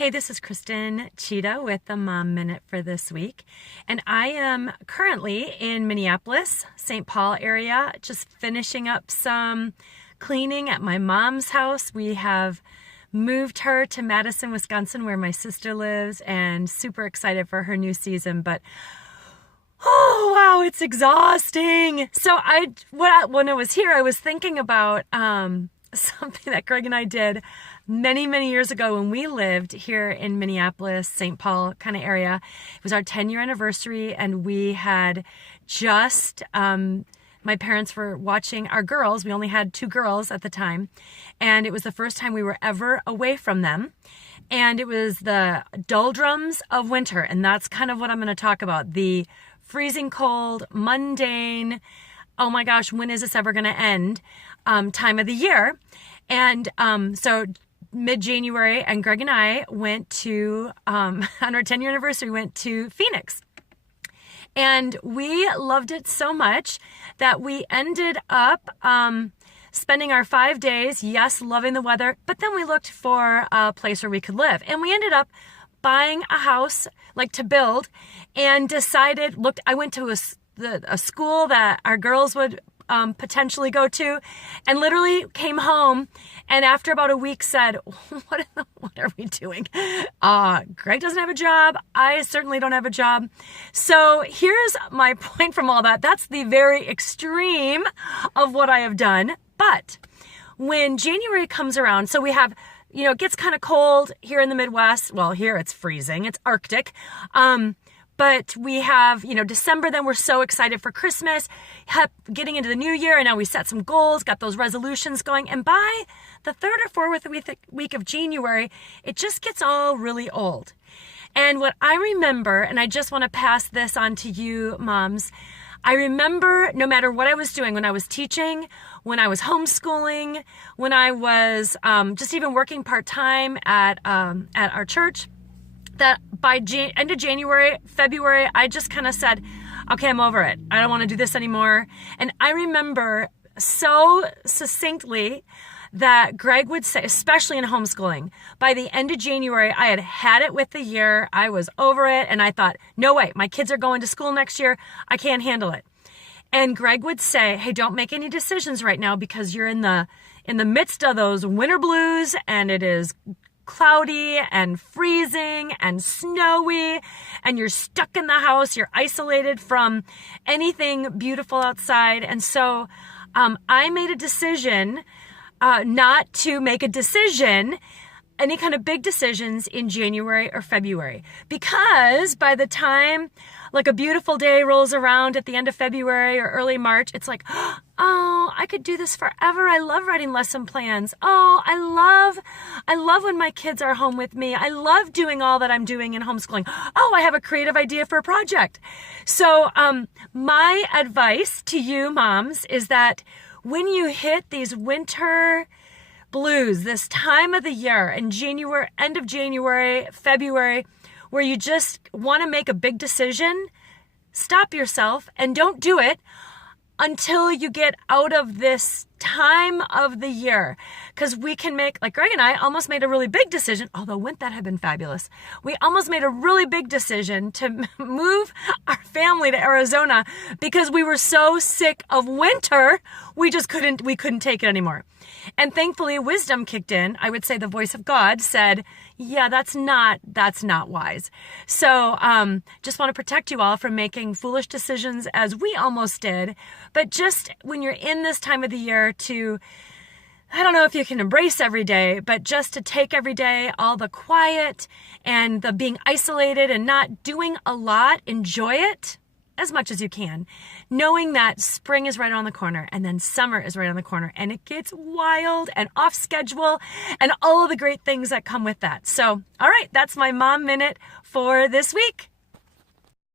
Hey, this is Kristen Cheetah with the Mom Minute for this week. And I am currently in Minneapolis, St. Paul area, just finishing up some cleaning at my mom's house. We have moved her to Madison, Wisconsin, where my sister lives, and super excited for her new season. But oh, wow, it's exhausting. So when I was here, I was thinking about something that Greg and I did many, many years ago when we lived here in Minneapolis, St. Paul kind of area. It was our 10-year anniversary, and we had just, my parents were watching our girls. We only had 2 girls at the time, and it was the first time we were ever away from them. And it was the doldrums of winter, and that's kind of what I'm going to talk about. The freezing cold, mundane, oh my gosh, when is this ever going to end, time of the year. And so mid-January, and Greg and I went to, on our 10-year anniversary, went to Phoenix. And we loved it so much that we ended up spending our 5 days, yes, loving the weather, but then we looked for a place where we could live. And we ended up buying a house, like to build, and decided, I went to a school that our girls would potentially go to, and literally came home, and after about a week said, what are we doing? Greg doesn't have a job. I certainly don't have a job. So here's my point from all that. That's the very extreme of what I have done. But when January comes around, so we have, it gets kind of cold here in the Midwest. Well, here it's freezing. It's Arctic. But we have, December, then we're so excited for Christmas, getting into the new year, and now we set some goals, got those resolutions going. And by the 3rd or 4th week of January, it just gets all really old. And what I remember, and I just want to pass this on to you moms, I remember no matter what I was doing, when I was teaching, when I was homeschooling, when I was just even working part-time at our church, that by end of January, February, I just kind of said, okay, I'm over it. I don't want to do this anymore. And I remember so succinctly that Greg would say, especially in homeschooling, by the end of January, I had it with the year. I was over it. And I thought, no way, my kids are going to school next year. I can't handle it. And Greg would say, hey, don't make any decisions right now because you're in the midst of those winter blues, and it is cloudy and freezing and snowy, and you're stuck in the house. You're isolated from anything beautiful outside. And so I made a decision not to make a decision, any kind of big decisions in January or February, because by the time like a beautiful day rolls around at the end of February or early March, it's like, oh, I could do this forever. I love writing lesson plans. Oh, I love when my kids are home with me. I love doing all that I'm doing in homeschooling. Oh, I have a creative idea for a project. So my advice to you moms is that when you hit these winter blues, this time of the year in January, end of January, February, where you just want to make a big decision, stop yourself and don't do it until you get out of this time of the year. Because we can make, like Greg and I almost made a really big decision, although wouldn't that have been fabulous? We almost made a really big decision to move our family to Arizona because we were so sick of winter, we couldn't take it anymore. And thankfully, wisdom kicked in. I would say the voice of God said, yeah, that's not wise. So just want to protect you all from making foolish decisions as we almost did. But just when you're in this time of the year I don't know if you can embrace every day, but just to take every day, all the quiet and the being isolated and not doing a lot, enjoy it as much as you can, knowing that spring is right around the corner and then summer is right around the corner, and it gets wild and off schedule and all of the great things that come with that. So, all right, that's my Mom Minute for this week.